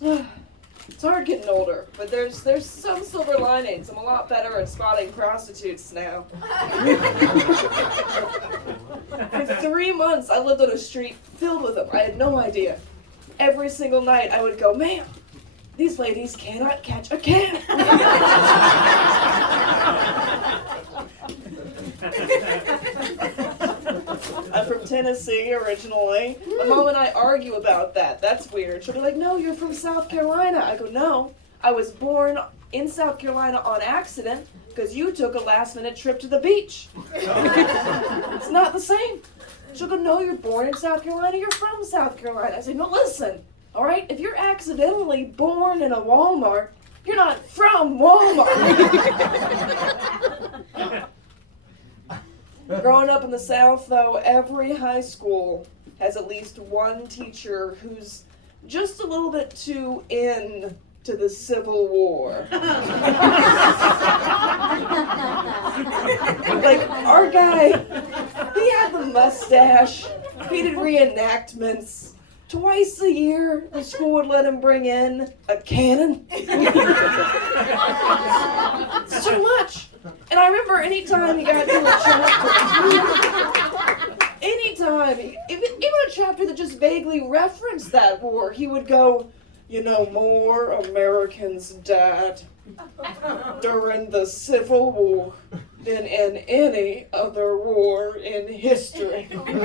It's hard getting older, but there's some silver linings. I'm a lot better at spotting prostitutes now. For 3 months, I lived on a street filled with them. I had no idea. Every single night, I would go, "Ma'am, these ladies cannot catch a cat." I'm from Tennessee originally. My mom and I argue about that. That's weird. She'll be like, "No, you're from South Carolina." I go, "No, I was born in South Carolina on accident because you took a last-minute trip to the beach." It's not the same. She'll go, "No, you're born in South Carolina. You're from South Carolina." I say, "No, listen, all right? If you're accidentally born in a Walmart, you're not from Walmart." Growing up in the South, though, every high school has at least one teacher who's just a little bit too into the Civil War. Like, our guy, he had the mustache, he did reenactments. Twice a year, the school would let him bring in a cannon. It's too much. And I remember anytime he got to a chapter, even a chapter that just vaguely referenced that war, he would go, "You know, more Americans died during the Civil War than in any other war in history." And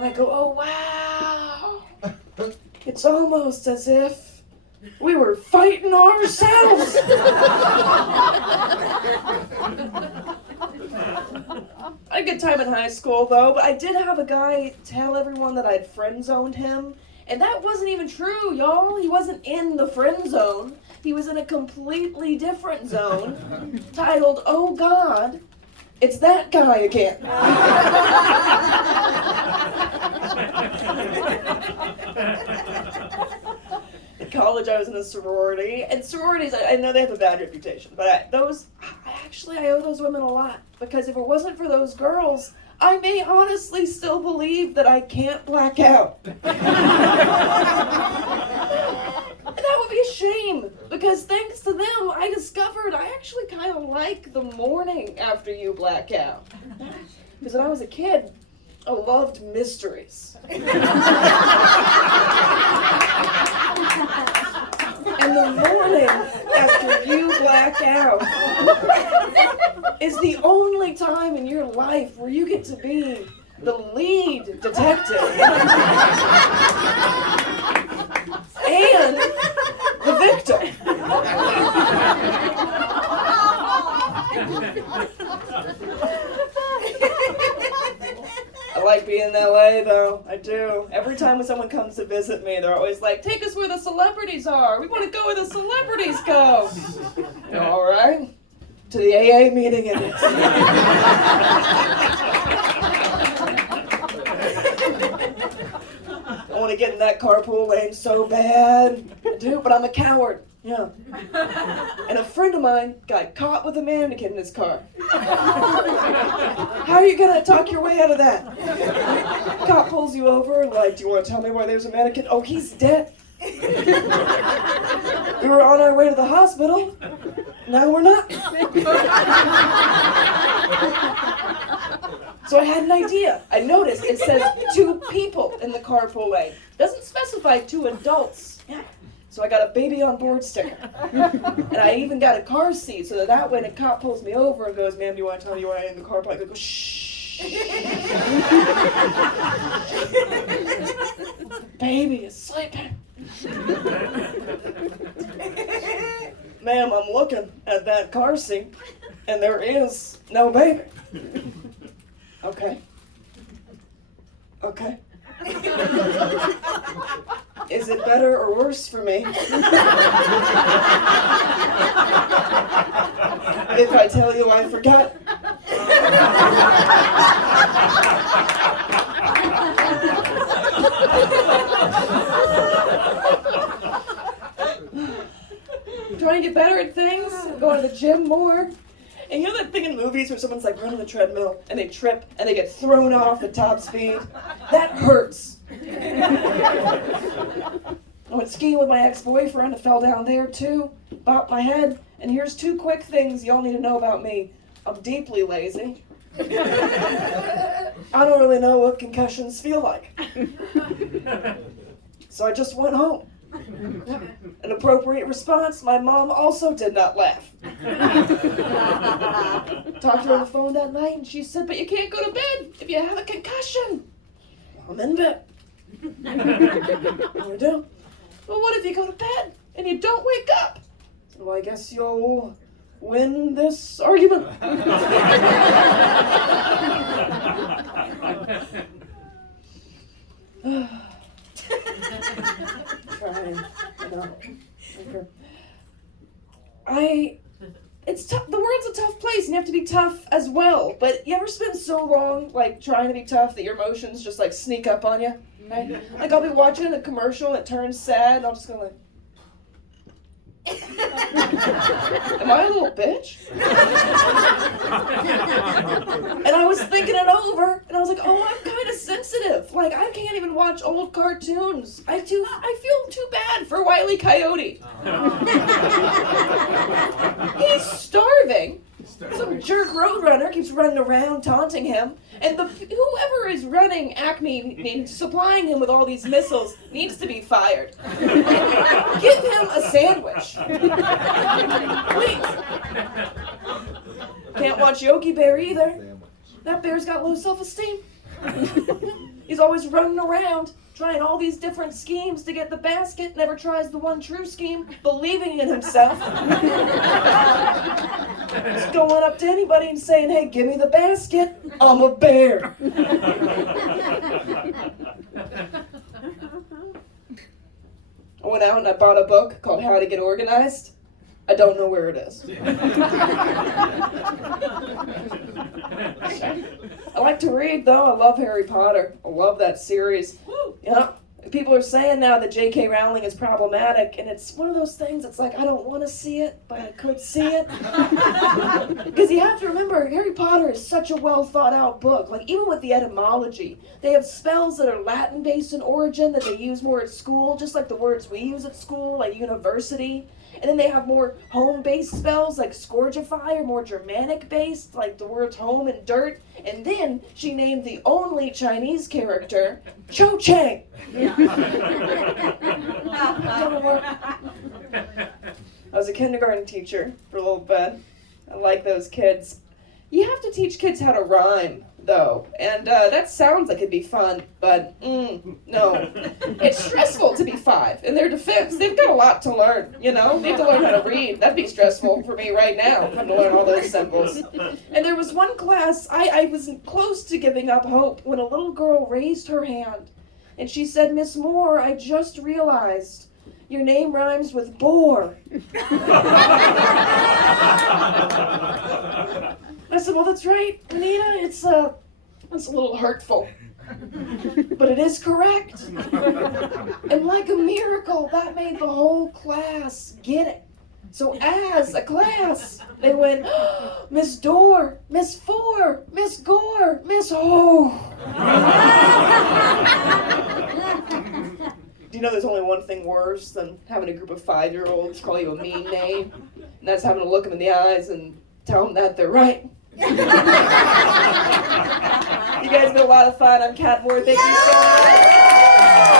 I go, "Oh, wow. It's almost as if we were fighting ourselves." I had a good time in high school, though, but I did have a guy tell everyone that I'd friend-zoned him, and that wasn't even true, y'all. He wasn't in the friend zone. He was in a completely different zone, titled, "Oh God, it's that guy again." In college, I was in a sorority, and sororities, I know they have a bad reputation, but I owe those women a lot, because if it wasn't for those girls, I may honestly still believe that I can't black out. And that would be a shame, because thanks to them, I discovered I actually kind of like the morning after you black out. Because when I was a kid, I loved mysteries. And the morning after you black out is the only time in your life where you get to be the lead detective and the victim. I like being in LA, though. I do. Every time when someone comes to visit me, they're always like, "Take us where the celebrities are. We want to go where the celebrities go." All right. To the AA meeting it is. I want to get in that carpool lane so bad. I do, but I'm a coward. Yeah. And a friend of mine got caught with a mannequin in his car. How are you going to talk your way out of that? Cop pulls you over, like, "Do you want to tell me why there's a mannequin?" "Oh, he's dead. We were on our way to the hospital. Now we're not." So I had an idea. I noticed it says 2 people in the carpool lane. Doesn't specify 2 adults. Yeah. So I got a baby on board sticker. And I even got a car seat so that when a cop pulls me over and goes, "Ma'am, do you want to tell me why I'm in the carpool?" I go, "Shh." Baby is sleeping. "Ma'am, I'm looking at that car seat, and there is no baby." Okay. Okay. Is it better or worse for me if I tell you I forgot? Trying to get better at things, going to the gym more. And you know that thing in movies where someone's like running the treadmill and they trip and they get thrown off at top speed? That hurts. I went skiing with my ex-boyfriend. I fell down there too, bopped my head. And here's 2 quick things y'all need to know about me. I'm deeply lazy. I don't really know what concussions feel like. So I just went home. An appropriate response, my mom also did not laugh. Talked to her on the phone that night and she said, but you can't go to bed if you have a concussion. I'm in bed. I do. Well, what if you go to bed and you don't wake up? So I guess you'll win this argument. Trying, it's tough. The world's a tough place, and you have to be tough as well. But you ever spend so long, like, trying to be tough that your emotions just, like, sneak up on you? Right? Like, I'll be watching a commercial, and it turns sad, and I'll just go like, am I a little bitch? And I was thinking it over, and I was like, oh, I'm kind of sensitive. Like, I can't even watch old cartoons. I feel too bad for Wile E. Coyote. He's starving. Some jerk roadrunner keeps running around taunting him, and whoever is running Acme, supplying him with all these missiles, needs to be fired. Give him a sandwich. Please. Can't watch Yogi Bear either. That bear's got low self-esteem. He's always running around, trying all these different schemes to get the basket, never tries the one true scheme, believing in himself. Just going up to anybody and saying, hey, give me the basket, I'm a bear. I went out and I bought a book called How to Get Organized. I don't know where it is. I like to read, though. I love Harry Potter. I love that series. Yeah. People are saying now that J.K. Rowling is problematic, and it's one of those things, it's like, I don't want to see it, but I could see it. Because you have to remember, Harry Potter is such a well-thought-out book. Like, even with the etymology, they have spells that are Latin-based in origin that they use more at school, just like the words we use at school, like university. And then they have more home-based spells, like scourgify, or more Germanic-based, like the words home and dirt. And then she named the only Chinese character, Cho Chang. I was a kindergarten teacher for a little bit. I like those kids. You have to teach kids how to rhyme, though. And that sounds like it'd be fun, but no. It's stressful to be 5. In their defense, they've got a lot to learn, you know? They have to learn how to read. That'd be stressful for me right now, having to learn all those symbols. And there was one class, I was close to giving up hope when a little girl raised her hand. And she said, Miss Moore, I just realized your name rhymes with bore. I said, well, that's right, Anita. It's a little hurtful. But it is correct. And like a miracle, that made the whole class get it. So as a class, they went, oh, Miss Dorr, Miss Four, Miss Gore, Miss Ho. Do you know there's only one thing worse than having a group of 5-year-olds call you a mean name? And that's having to look them in the eyes and tell them that they're right. You guys been a lot of fun. I'm Kat Moore. Thank you so much.